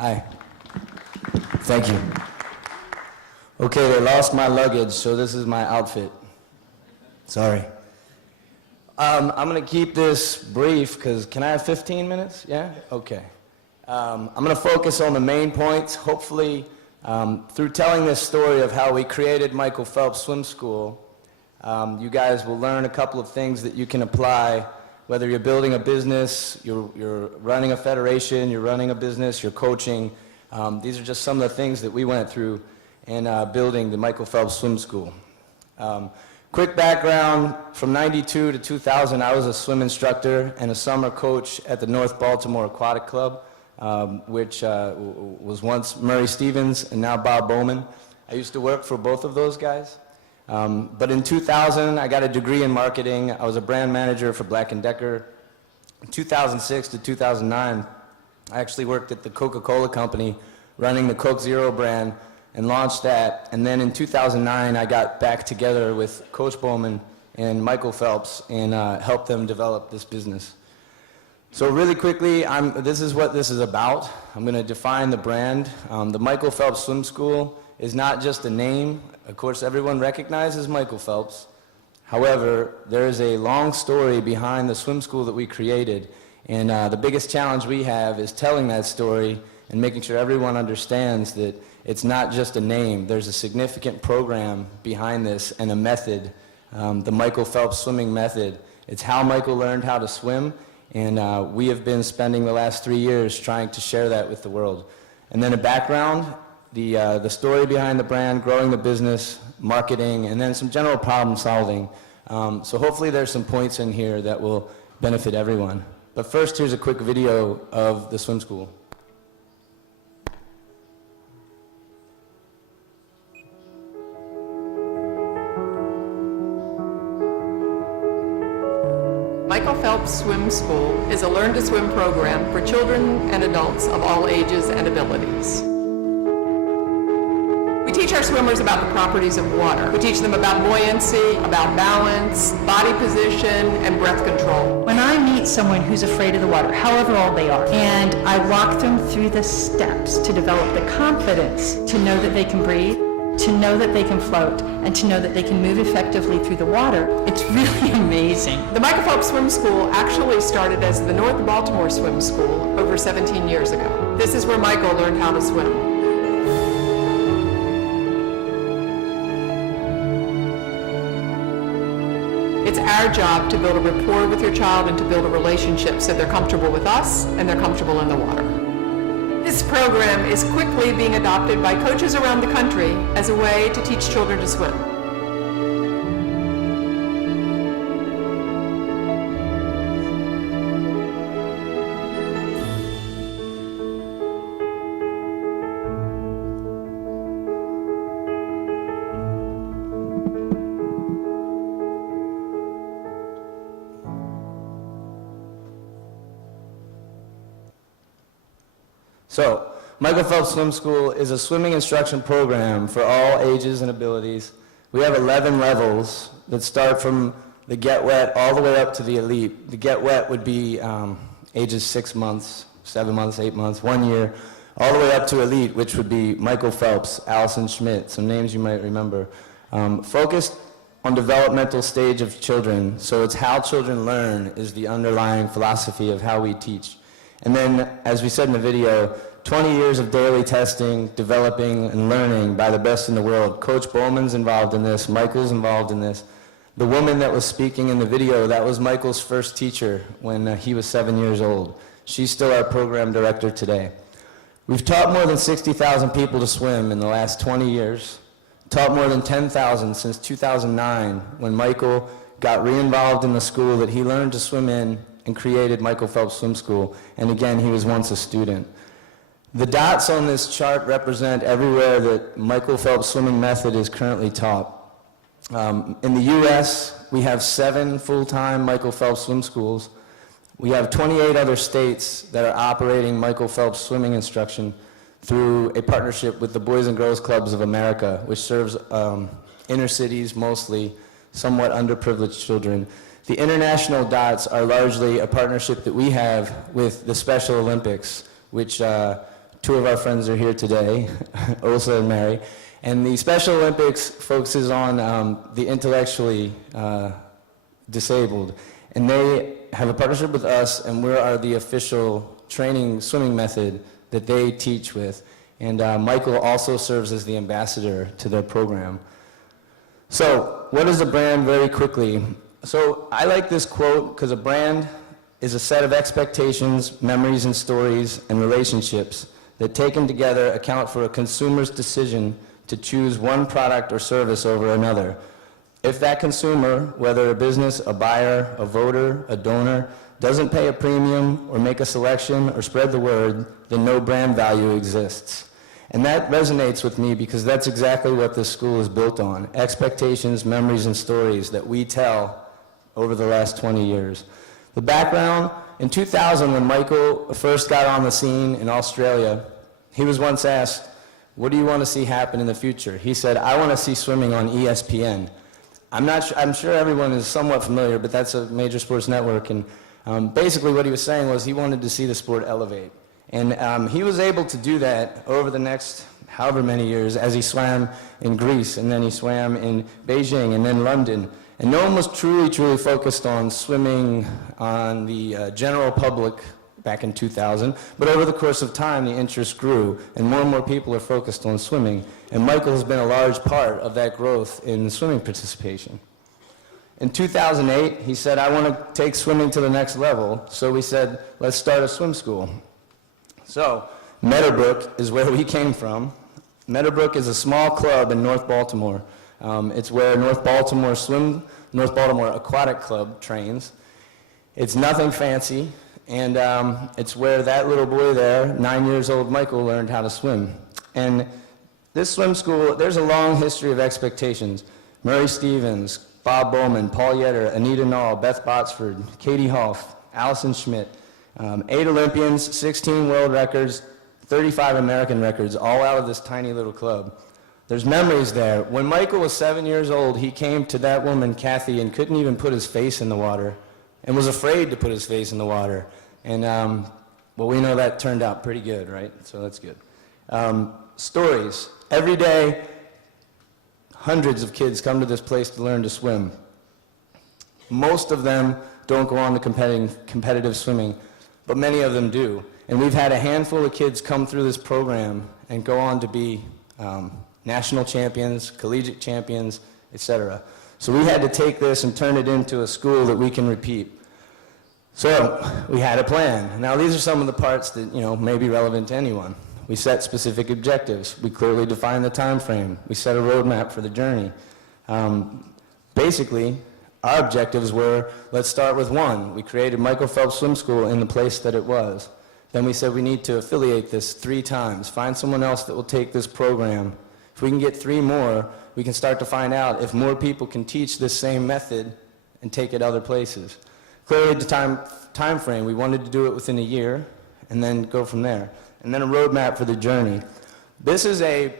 Hi. Thank you. Okay, they lost my luggage, so this is my outfit. Sorry. I'm going to keep this brief because can I have 15 minutes? Yeah? Okay. I'm going to focus on the main points. Hopefully, through telling this story of how we created Michael Phelps Swim School, you guys will learn a couple of things that you can apply, whether you're building a business, you're running a federation, you're running a business, you're coaching. These are just some of the things that we went through in building the Michael Phelps Swim School. Quick background, from 92 to 2000, I was a swim instructor and a summer coach at the North Baltimore Aquatic Club, which was once Murray Stevens and now Bob Bowman. I used to work for both of those guys. But in 2000, I got a degree in marketing. I was a brand manager for Black & Decker. In 2006 to 2009, I actually worked at the Coca-Cola company running the Coke Zero brand and launched that. And then in 2009, I got back together with Coach Bowman and Michael Phelps and helped them develop this business. So really quickly, this is what this is about. I'm going to define the brand. The Michael Phelps Swim School is not just a name. Of course, everyone recognizes Michael Phelps. However, there is a long story behind the swim school that we created. And the biggest challenge we have is telling that story and making sure everyone understands that it's not just a name. There's a significant program behind this and a method, the Michael Phelps swimming method. It's how Michael learned how to swim, and we have been spending the last 3 years trying to share that with the world. And then a background, the story behind the brand, growing the business, marketing, and then some general problem solving. So hopefully there's some points in here that will benefit everyone. But first, here's a quick video of the swim school. Michael Phelps Swim School is a learn-to-swim program for children and adults of all ages and abilities. We teach our swimmers about the properties of water. We teach them about buoyancy, about balance, body position, and breath control. When I meet someone who's afraid of the water, however old they are, and I walk them through the steps to develop the confidence to know that they can breathe, to know that they can float, and to know that they can move effectively through the water, it's really amazing. The Michael Phelps Swim School actually started as the North Baltimore Swim School over 17 years ago. This is where Michael learned how to swim. It's our job to build a rapport with your child and to build a relationship so they're comfortable with us and they're comfortable in the water. This program is quickly being adopted by coaches around the country as a way to teach children to swim. So, Michael Phelps Swim School is a swimming instruction program for all ages and abilities. We have 11 levels that start from the get wet all the way up to the elite. The get wet would be ages 6 months, 7 months, 8 months, 1 year, all the way up to elite, which would be Michael Phelps, Allison Schmidt, some names you might remember. Focused on developmental stage of children, so it's how children learn is the underlying philosophy of how we teach. And then, as we said in the video, 20 years of daily testing, developing, and learning by the best in the world. Coach Bowman's involved in this, Michael's involved in this. The woman that was speaking in the video, that was Michael's first teacher when he was 7 years old. She's still our program director today. We've taught more than 60,000 people to swim in the last 20 years. Taught more than 10,000 since 2009 when Michael got re-involved in the school that he learned to swim in and created Michael Phelps Swim School. And again, he was once a student. The dots on this chart represent everywhere that Michael Phelps swimming method is currently taught. In the US, we have 7 full-time Michael Phelps swim schools. We have 28 other states that are operating Michael Phelps swimming instruction through a partnership with the Boys and Girls Clubs of America, which serves inner cities mostly, somewhat underprivileged children. The international dots are largely a partnership that we have with the Special Olympics, which Two of our friends are here today, Osa and Mary. And the Special Olympics focuses on the intellectually disabled. And they have a partnership with us, and we are the official training swimming method that they teach with. And Michael also serves as the ambassador to their program. So, what is a brand very quickly? So, I like this quote because a brand is a set of expectations, memories, and stories, and relationships that taken together account for a consumer's decision to choose one product or service over another. If that consumer, whether a business, a buyer, a voter, a donor, doesn't pay a premium or make a selection or spread the word, then no brand value exists. And that resonates with me because that's exactly what this school is built on, expectations, memories, and stories that we tell over the last 20 years. The background, in 2000 when Michael first got on the scene in Australia, he was once asked, what do you want to see happen in the future? He said, I want to see swimming on ESPN. I'm sure everyone is somewhat familiar, but that's a major sports network, and basically what he was saying was he wanted to see the sport elevate. And he was able to do that over the next however many years as he swam in Greece, and then he swam in Beijing, and then London. And no one was truly focused on swimming on the general public back in 2000, but over the course of time the interest grew, and more people are focused on swimming. And Michael has been a large part of that growth in swimming participation. In 2008, he said, I want to take swimming to the next level, so we said, let's start a swim school. So, Meadowbrook is where we came from. Meadowbrook is a small club in North Baltimore. It's where North Baltimore Aquatic Club trains. It's nothing fancy, and it's where that little boy there, 9 years old Michael, learned how to swim. And this swim school, there's a long history of expectations. Murray Stevens, Bob Bowman, Paul Yetter, Anita Nall, Beth Botsford, Katie Hoff, Allison Schmidt, 8 Olympians, 16 world records, 35 American records, all out of this tiny little club. There's memories there. When Michael was 7 years old, he came to that woman, Kathy, and couldn't even put his face in the water, and was afraid to put his face in the water. And, well, we know that turned out pretty good, right? So that's good. Stories. Every day, hundreds of kids come to this place to learn to swim. Most of them don't go on to competitive swimming, but many of them do. And we've had a handful of kids come through this program and go on to be national champions, collegiate champions, etc. So we had to take this and turn it into a school that we can repeat. So we had a plan. Now these are some of the parts that may be relevant to anyone. We set specific objectives. We clearly defined the time frame. We set a roadmap for the journey. Basically, our objectives were, let's start with one. We created Michael Phelps Swim School in the place that it was. Then we said we need to affiliate this 3 times. Find someone else that will take this program. If we can get 3 more, we can start to find out if more people can teach this same method and take it other places. Clearly the time frame, we wanted to do it within a year and then go from there. And then a roadmap for the journey. This is a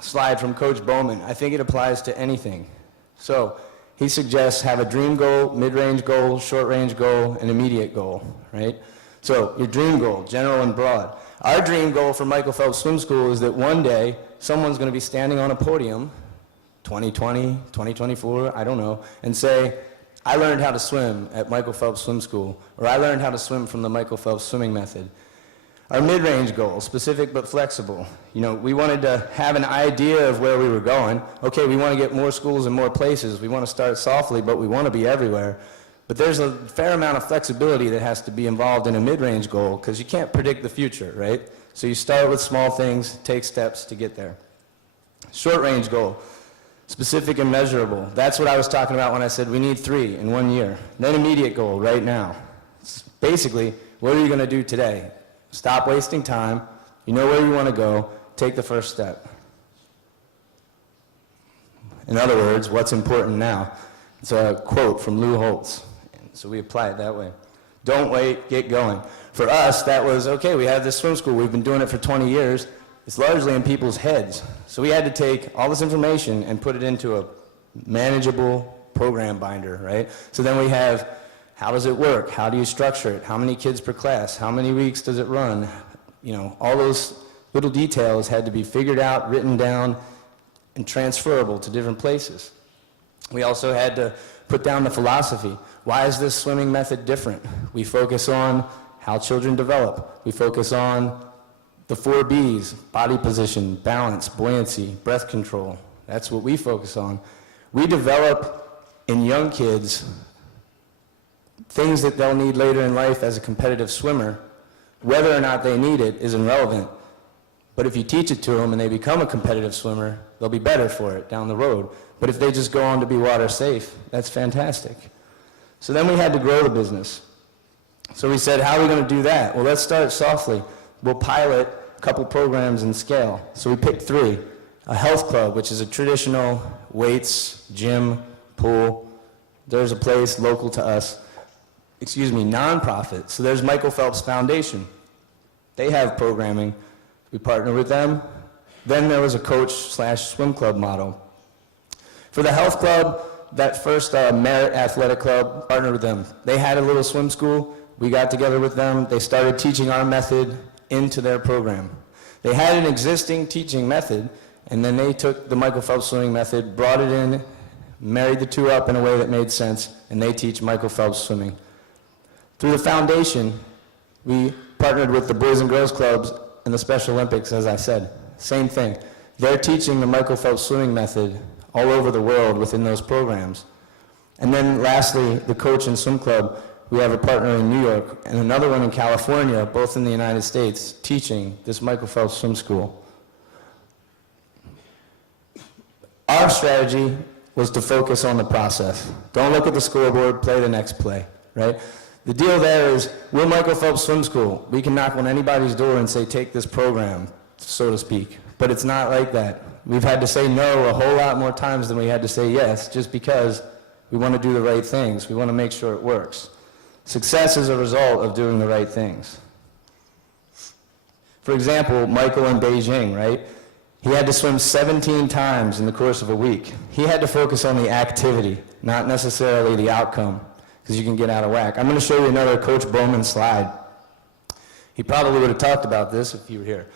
slide from Coach Bowman. I think it applies to anything. So he suggests have a dream goal, mid-range goal, short-range goal, and immediate goal, right? So your dream goal, general and broad. Our dream goal for Michael Phelps Swim School is that one day someone's going to be standing on a podium, 2020, 2024, I don't know, and say, I learned how to swim at Michael Phelps Swim School, or I learned how to swim from the Michael Phelps swimming method. Our mid-range goal, specific but flexible. We wanted to have an idea of where we were going. Okay, we want to get more schools in more places. We want to start softly, but we want to be everywhere. But there's a fair amount of flexibility that has to be involved in a mid-range goal because you can't predict the future, right? So you start with small things, take steps to get there. Short-range goal, specific and measurable. That's what I was talking about when I said we need 3 in 1 year. Then immediate goal, right now. It's basically, what are you going to do today? Stop wasting time. You know where you want to go. Take the first step. In other words, what's important now? It's a quote from Lou Holtz. So we apply it that way. Don't wait, get going. For us, that was, okay, we have this swim school. We've been doing it for 20 years. It's largely in people's heads. So we had to take all this information and put it into a manageable program binder, right? So then we have, how does it work? How do you structure it? How many kids per class? How many weeks does it run? all those little details had to be figured out, written down, and transferable to different places. We also had to put down the philosophy. Why is this swimming method different? We focus on how children develop. We focus on the 4 B's, body position, balance, buoyancy, breath control. That's what we focus on. We develop in young kids things that they'll need later in life as a competitive swimmer. Whether or not they need it is irrelevant. But if you teach it to them and they become a competitive swimmer, they'll be better for it down the road. But if they just go on to be water safe, that's fantastic. So then we had to grow the business. So we said, how are we going to do that? Well, let's start softly. We'll pilot a couple programs and scale. So we picked 3. A health club, which is a traditional weights, gym, pool. There's a place local to us, nonprofit. So there's Michael Phelps Foundation. They have programming. We partner with them. Then there was a coach/swim club model. For the health club, that first Merit Athletic Club, partnered with them. They had a little swim school. We got together with them. They started teaching our method into their program. They had an existing teaching method, and then they took the Michael Phelps swimming method, brought it in, married the 2 up in a way that made sense, and they teach Michael Phelps swimming. Through the foundation, we partnered with the Boys and Girls Clubs and the Special Olympics, as I said. Same thing. They're teaching the Michael Phelps swimming method all over the world within those programs. And then lastly, the Coach and Swim Club, we have a partner in New York and another one in California, both in the United States, teaching this Michael Phelps swim school. Our strategy was to focus on the process. Don't look at the scoreboard, play the next play, right? The deal there is, we're Michael Phelps Swim School. We can knock on anybody's door and say, take this program, so to speak. But it's not like that. We've had to say no a whole lot more times than we had to say yes, just because we want to do the right things. We want to make sure it works. Success is a result of doing the right things. For example, Michael in Beijing, right? He had to swim 17 times in the course of a week. He had to focus on the activity, not necessarily the outcome, because you can get out of whack. I'm going to show you another Coach Bowman slide. He probably would have talked about this if you were here.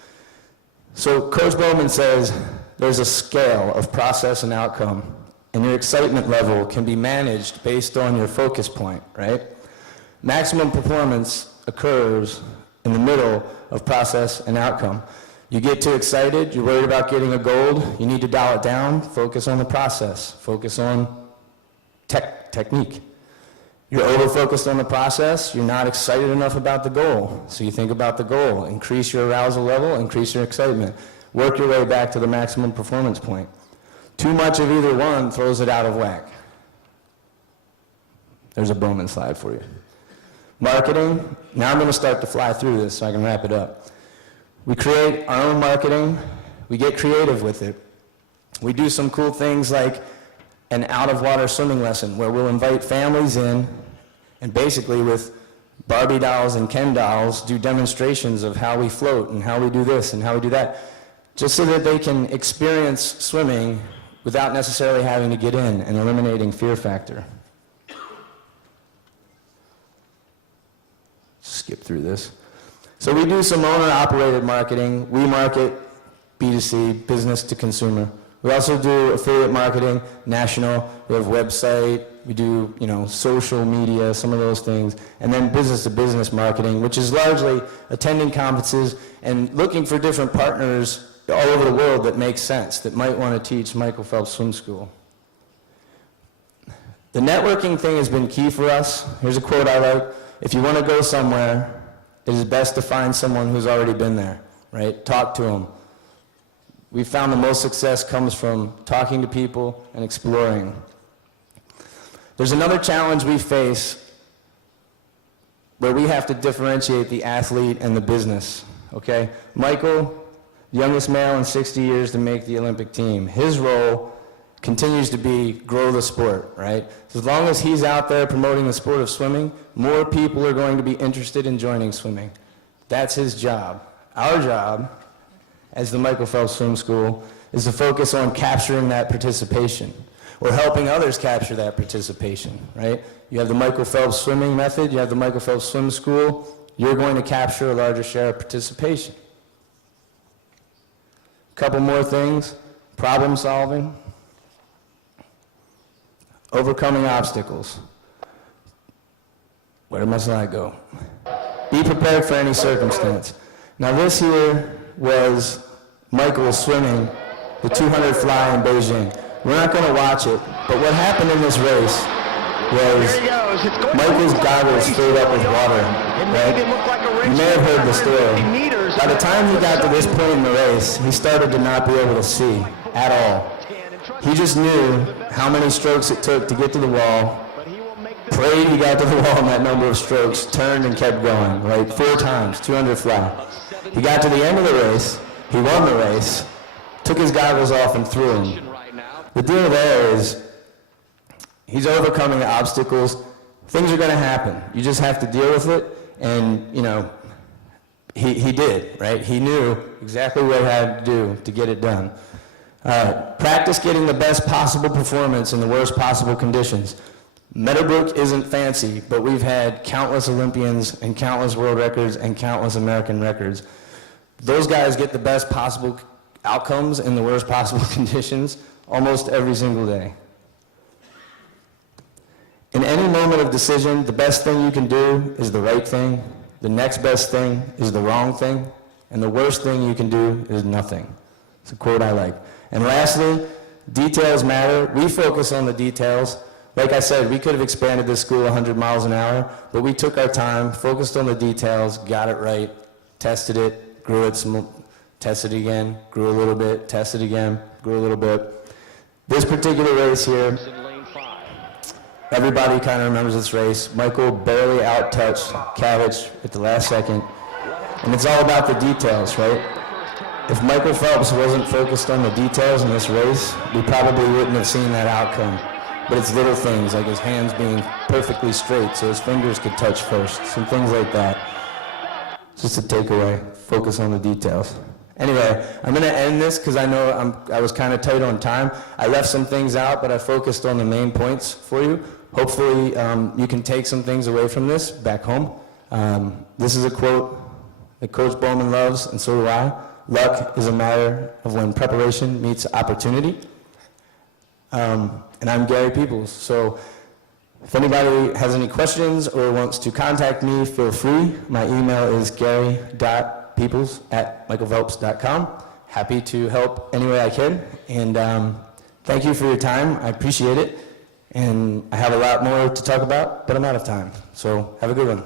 So Coach Bowman says there's a scale of process and outcome, and your excitement level can be managed based on your focus point, right? Maximum performance occurs in the middle of process and outcome. You get too excited, you're worried about getting a gold, you need to dial it down, focus on the process, focus on technique. You're over-focused on the process, you're not excited enough about the goal. So you think about the goal, increase your arousal level, increase your excitement. Work your way back to the maximum performance point. Too much of either one throws it out of whack. There's a Bowman slide for you. Marketing, now I'm going to start to fly through this so I can wrap it up. We create our own marketing, we get creative with it. We do some cool things like an out-of-water swimming lesson where we'll invite families in and basically with Barbie dolls and Ken dolls do demonstrations of how we float and how we do this and how we do that, just so that they can experience swimming without necessarily having to get in and eliminating fear factor. Skip through this. So we do some owner-operated marketing. We market B2C, business to consumer. We also do affiliate marketing, national. We have a website. We do, social media, some of those things. And then business-to-business marketing, which is largely attending conferences and looking for different partners all over the world that make sense, that might want to teach Michael Phelps Swim School. The networking thing has been key for us. Here's a quote I like. If you want to go somewhere, it is best to find someone who's already been there, right? Talk to them. We found the most success comes from talking to people and exploring. There's another challenge we face where we have to differentiate the athlete and the business, okay? Michael, youngest male in 60 years to make the Olympic team. His role continues to be grow the sport, right? So as long as he's out there promoting the sport of swimming, more people are going to be interested in joining swimming. That's his job. Our job, as the Michael Phelps Swim School, is to focus on capturing that participation or helping others capture that participation, right? You have the Michael Phelps swimming method, you have the Michael Phelps Swim School, you're going to capture a larger share of participation. A couple more things: problem solving, overcoming obstacles. Where did my slide go? Be prepared for any circumstance. Now this here was Michael swimming the 200 fly in Beijing. We're not going to watch it, but what happened in this race was Michael's goggles filled up with water, right? You may have heard the story. By the time he got to this point in the race, he started to not be able to see at all. He just knew how many strokes it took to get to the wall, prayed he got to the wall in that number of strokes, turned and kept going, right? 4 times, 200 fly. He got to the end of the race, he won the race, took his goggles off and threw them. The deal there is, he's overcoming obstacles. Things are going to happen. You just have to deal with it, and, you know, he did, right? He knew exactly what he had to do to get it done. Practice getting the best possible performance in the worst possible conditions. Meadowbrook isn't fancy, but we've had countless Olympians and countless world records and countless American records. Those guys get the best possible outcomes in the worst possible conditions almost every single day. In any moment of decision, the best thing you can do is the right thing, the next best thing is the wrong thing, and the worst thing you can do is nothing. It's a quote I like. And lastly, details matter. We focus on the details. Like I said, we could have expanded this school 100 miles an hour, but we took our time, focused on the details, got it right, tested it, grew it, tested it again, grew a little bit, tested again, grew a little bit. This particular race here, everybody kind of remembers this race. Michael barely out-touched Kavich at the last second, and it's all about the details, right? If Michael Phelps wasn't focused on the details in this race, we probably wouldn't have seen that outcome. But it's little things, like his hands being perfectly straight so his fingers could touch first, some things like that. Just a takeaway, focus on the details. Anyway, I'm going to end this because I know I was kind of tight on time. I left some things out, but I focused on the main points for you. Hopefully you can take some things away from this back home. This is a quote that Coach Bowman loves, and so do I. Luck is a matter of when preparation meets opportunity. And I'm Gary Peeples. So if anybody has any questions or wants to contact me, feel free. My email is gary.peoples@michaelphelps.com. Happy to help any way I can. And thank you for your time. I appreciate it. And I have a lot more to talk about, but I'm out of time. So have a good one.